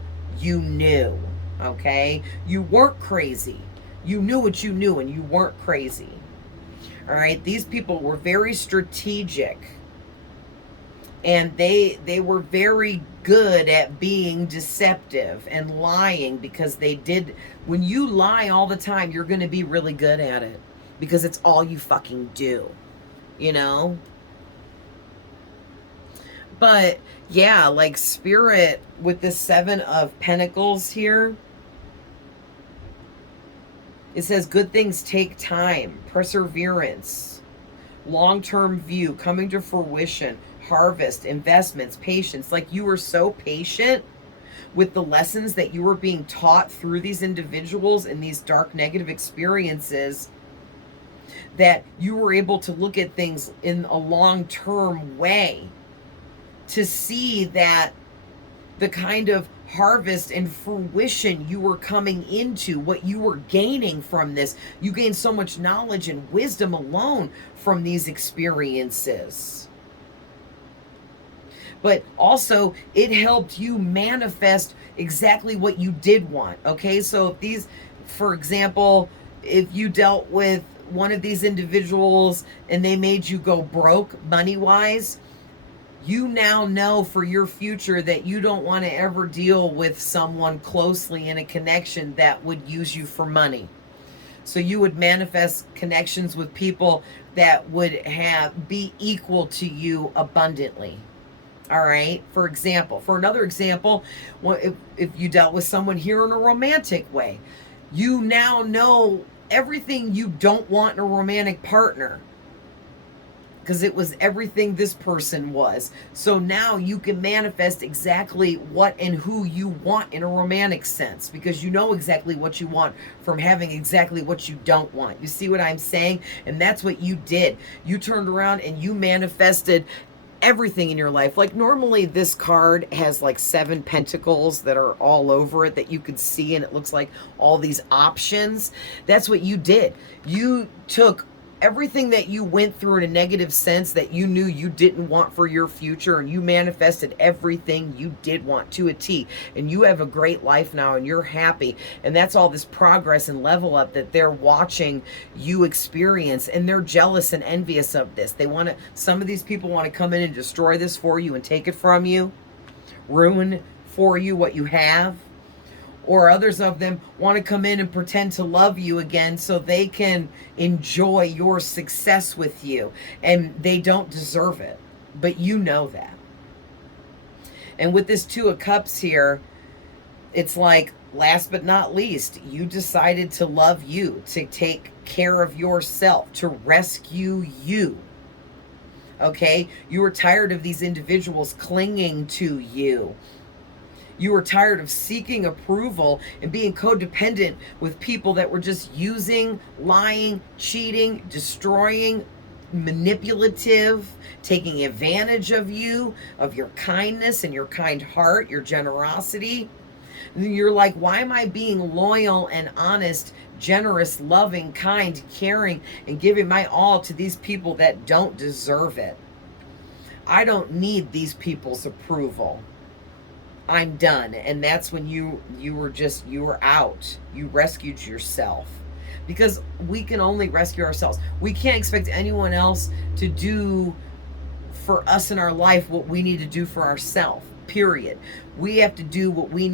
okay? You weren't crazy. You knew what you knew, and you weren't crazy. All right? These people were very strategic, and they were very good at being deceptive and lying, because they did. When you lie all the time, you're going to be really good at it, because it's all you fucking do, you know? But yeah, like Spirit with the 7 of Pentacles here, it says good things take time, perseverance, long-term view, coming to fruition, harvest, investments, patience. Like, you were so patient with the lessons that you were being taught through these individuals and these dark negative experiences, that you were able to look at things in a long-term way to see that the kind of harvest and fruition you were coming into, what you were gaining from this. You gained so much knowledge and wisdom alone from these experiences. But also, it helped you manifest exactly what you did want, okay? So if these, for example, if you dealt with one of these individuals and they made you go broke money-wise, you now know for your future that you don't want to ever deal with someone closely in a connection that would use you for money. So you would manifest connections with people that would be equal to you abundantly. All right. For another example, if you dealt with someone here in a romantic way, you now know everything you don't want in a romantic partner, because it was everything this person was. So now you can manifest exactly what and who you want in a romantic sense, because you know exactly what you want from having exactly what you don't want. You see what I'm saying? And that's what you did. You turned around and you manifested everything in your life. Like, normally this card has like 7 pentacles that are all over it that you could see, and it looks like all these options. That's what you did. You took everything that you went through in a negative sense that you knew you didn't want for your future, and you manifested everything you did want to a T. And you have a great life now, and you're happy. And that's all this progress and level up that they're watching you experience, and they're jealous and envious of this. Some of these people want to come in and destroy this for you and take it from you, ruin for you what you have. Or others of them want to come in and pretend to love you again so they can enjoy your success with you. And they don't deserve it. But you know that. And with this 2 of Cups here, it's like, last but not least, you decided to love you, to take care of yourself, to rescue you. Okay? You were tired of these individuals clinging to you. You were tired of seeking approval and being codependent with people that were just using, lying, cheating, destroying, manipulative, taking advantage of you, of your kindness and your kind heart, your generosity. And you're like, why am I being loyal and honest, generous, loving, kind, caring, and giving my all to these people that don't deserve it? I don't need these people's approval. I'm done. And that's when you were out. You rescued yourself. Because we can only rescue ourselves. We can't expect anyone else to do for us in our life what we need to do for ourselves. Period. We have to do what we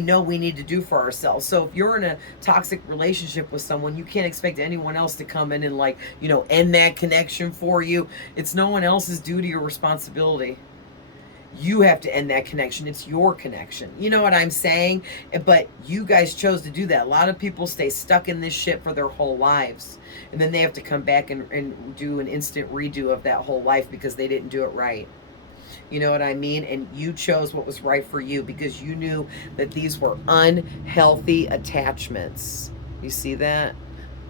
know we need to do for ourselves. So if you're in a toxic relationship with someone, you can't expect anyone else to come in and, like, end that connection for you. It's no one else's duty or responsibility. You have to end that connection. It's your connection. You know what I'm saying? But you guys chose to do that. A lot of people stay stuck in this shit for their whole lives. And then they have to come back and do an instant redo of that whole life because they didn't do it right. You know what I mean? And you chose what was right for you because you knew that these were unhealthy attachments. You see that?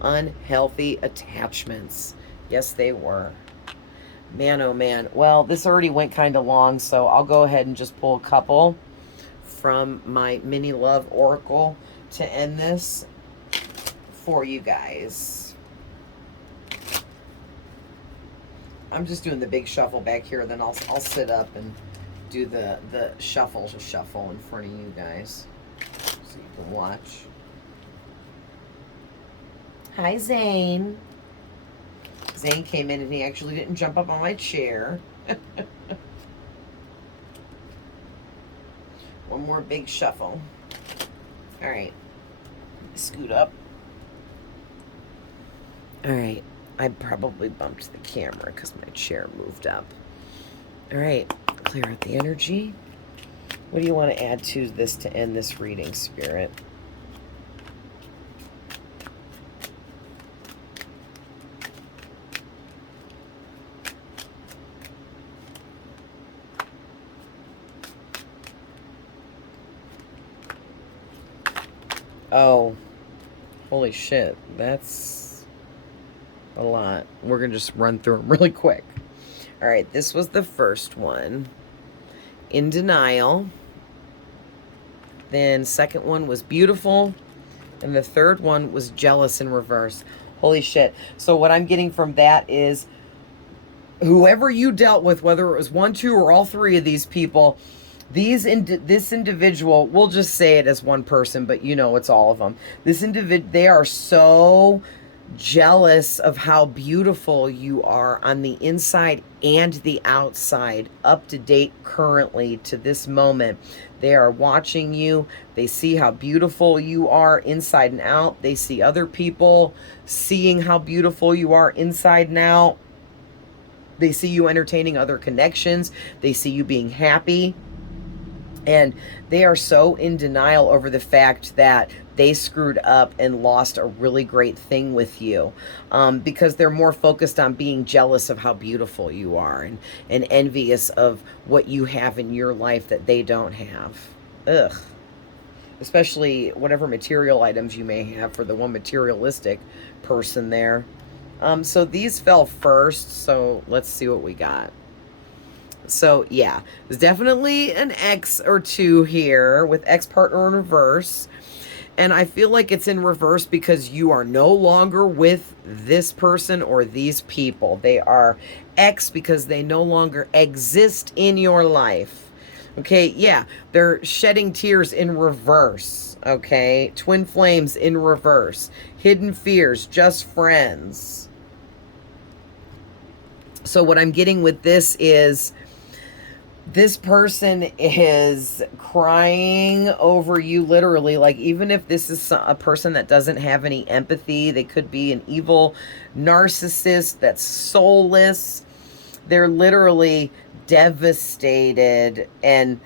Unhealthy attachments. Yes, they were. Man, oh man. Well, this already went kind of long, so I'll go ahead and just pull a couple from my mini love oracle to end this for you guys. I'm just doing the big shuffle back here, then I'll sit up and do the shuffle in front of you guys so you can watch. Hi, Zane. Zane came in and he actually didn't jump up on my chair. One more big shuffle. All right. Scoot up. All right. I probably bumped the camera because my chair moved up. All right. Clear out the energy. What do you want to add to this to end this reading, Spirit? Oh, holy shit. That's a lot. We're going to just run through them really quick. All right, this was the first one. In denial. Then second one was beautiful. And the third one was jealous in reverse. Holy shit. So what I'm getting from that is whoever you dealt with, whether it was one, two, or all three of these people, this individual, we'll just say it as one person, but you know it's all of them. They are so jealous of how beautiful you are on the inside and the outside, up to date currently to this moment. They are watching you. They see how beautiful you are inside and out. They see other people seeing how beautiful you are inside and out. They see you entertaining other connections. They see you being happy. And they are so in denial over the fact that they screwed up and lost a really great thing with you, because they're more focused on being jealous of how beautiful you are and envious of what you have in your life that they don't have. Ugh. Especially whatever material items you may have for the one materialistic person there. So these fell first, so let's see what we got. So yeah, there's definitely an X or two here with ex-partner in reverse. And I feel like it's in reverse because you are no longer with this person or these people. They are X because they no longer exist in your life. Okay, yeah, they're shedding tears in reverse. Okay, twin flames in reverse. Hidden fears, just friends. So what I'm getting with this is this person is crying over you literally. Like, even if this is a person that doesn't have any empathy, they could be an evil narcissist that's soulless. They're literally devastated and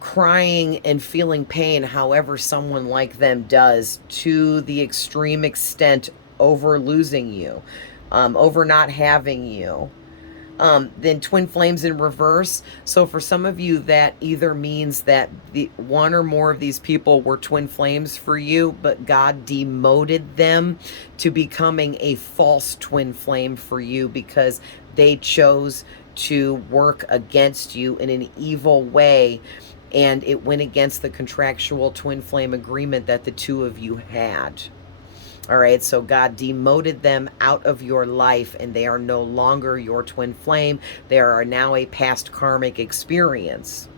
crying and feeling pain however someone like them does, to the extreme extent over losing you, over not having you. Then twin flames in reverse. So for some of you, that either means that the one or more of these people were twin flames for you, but God demoted them to becoming a false twin flame for you because they chose to work against you in an evil way, and it went against the contractual twin flame agreement that the two of you had. All right, so God demoted them out of your life, and they are no longer your twin flame. They are now a past karmic experience.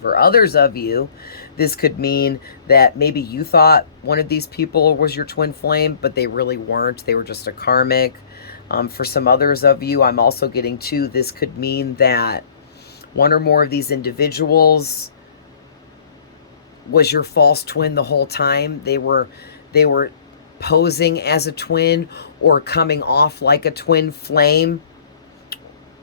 For others of you, this could mean that maybe you thought one of these people was your twin flame, but they really weren't. They were just a karmic. For some others of you, I'm also getting to, this could mean that one or more of these individuals was your false twin the whole time. They were posing as a twin, or coming off like a twin flame,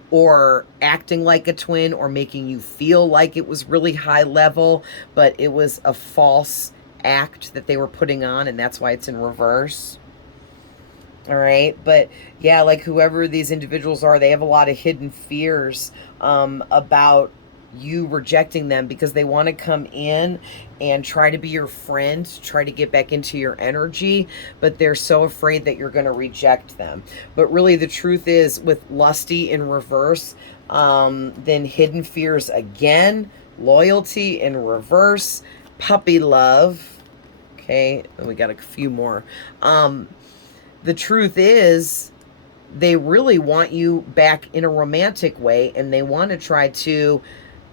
or acting like a twin, or making you feel like it was really high level, but it was a false act that they were putting on, and that's why it's in reverse. All right, but yeah, like whoever these individuals are, they have a lot of hidden fears about you rejecting them, because they want to come in and try to be your friend, try to get back into your energy, but they're so afraid that you're going to reject them. But really the truth is, with lusty in reverse, then hidden fears again, loyalty in reverse, puppy love. Okay, and we got a few more. The truth is, they really want you back in a romantic way, and they want to try to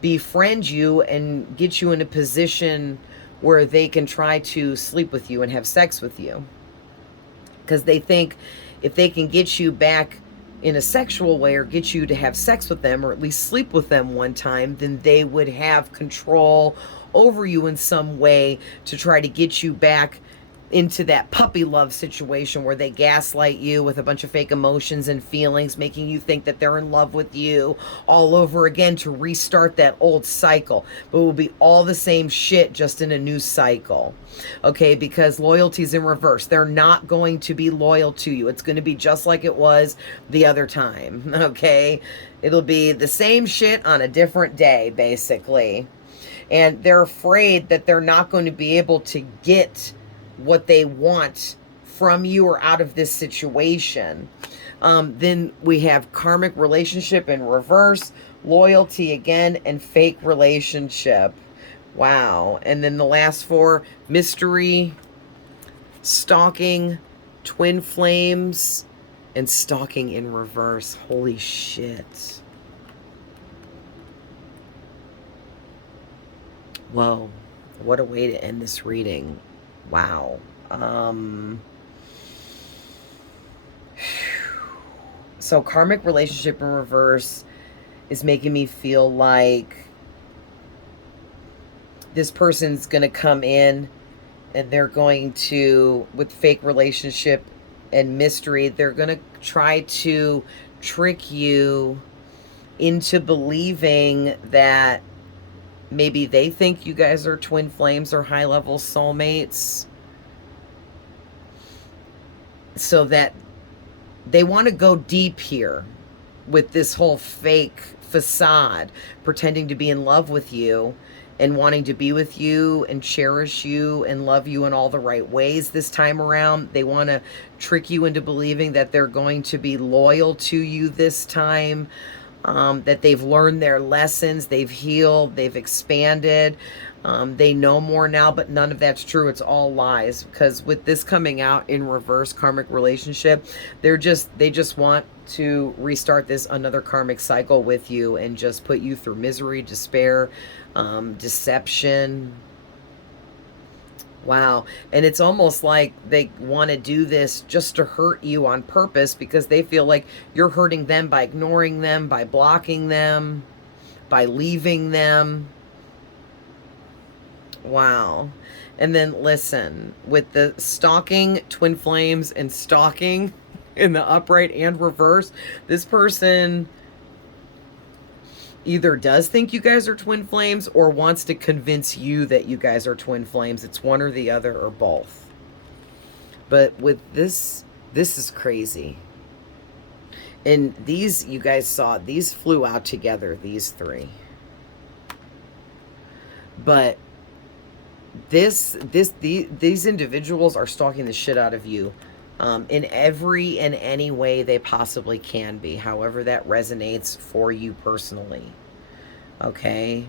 befriend you and get you in a position where they can try to sleep with you and have sex with you. Because they think if they can get you back in a sexual way, or get you to have sex with them, or at least sleep with them one time, then they would have control over you in some way to try to get you back into that puppy love situation where they gaslight you with a bunch of fake emotions and feelings, making you think that they're in love with you all over again, to restart that old cycle. But it will be all the same shit, just in a new cycle. Okay, because loyalty's in reverse. They're not going to be loyal to you. It's going to be just like it was the other time. Okay, it'll be the same shit on a different day, basically. And they're afraid that they're not going to be able to get what they want from you or out of this situation. Then we have karmic relationship in reverse, loyalty again, and fake relationship. Wow. And then the last four, mystery, stalking, twin flames, and stalking in reverse. Holy shit. Whoa. What a way to end this reading. Wow. So karmic relationship in reverse is making me feel like this person's going to come in and they're going to, with fake relationship and mystery, they're going to try to trick you into believing that maybe they think you guys are twin flames or high-level soulmates, so that they want to go deep here with this whole fake facade, pretending to be in love with you and wanting to be with you and cherish you and love you in all the right ways this time around. They want to trick you into believing that they're going to be loyal to you this time, that they've learned their lessons, they've healed, they've expanded, they know more now, but none of that's true. It's all lies, because with this coming out in reverse, karmic relationship, they just want to restart this another karmic cycle with you and just put you through misery, despair, deception. Wow. And it's almost like they want to do this just to hurt you on purpose, because they feel like you're hurting them by ignoring them, by blocking them, by leaving them. Wow. And then listen, with the stalking, twin flames, and stalking in the upright and reverse, this person either does think you guys are twin flames or wants to convince you that you guys are twin flames. It's one or the other or both. But with this is crazy. And these, you guys saw, these flew out together, these three. But these individuals are stalking the shit out of you in every and any way they possibly can be, however that resonates for you personally. Okay?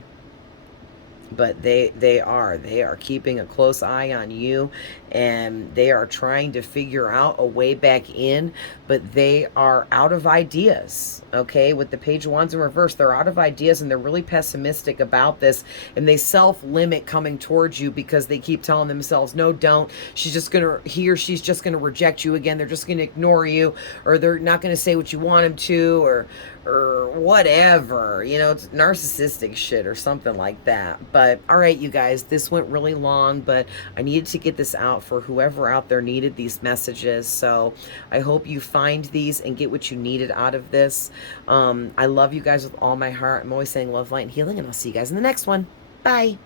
But they are keeping a close eye on you, and they are trying to figure out a way back in, but they are out of ideas. Okay, with the Page of Wands in reverse, they're out of ideas, and they're really pessimistic about this, and they self-limit coming towards you because they keep telling themselves, no, don't, she's just gonna, he or she's just gonna reject you again, they're just gonna ignore you, or they're not gonna say what you want them to, or whatever, you know, it's narcissistic shit or something like that. But all right, you guys, this went really long, but I needed to get this out for whoever out there needed these messages. So I hope you find these and get what you needed out of this. I love you guys with all my heart. I'm always saying love, light, and healing, and I'll see you guys in the next one. Bye.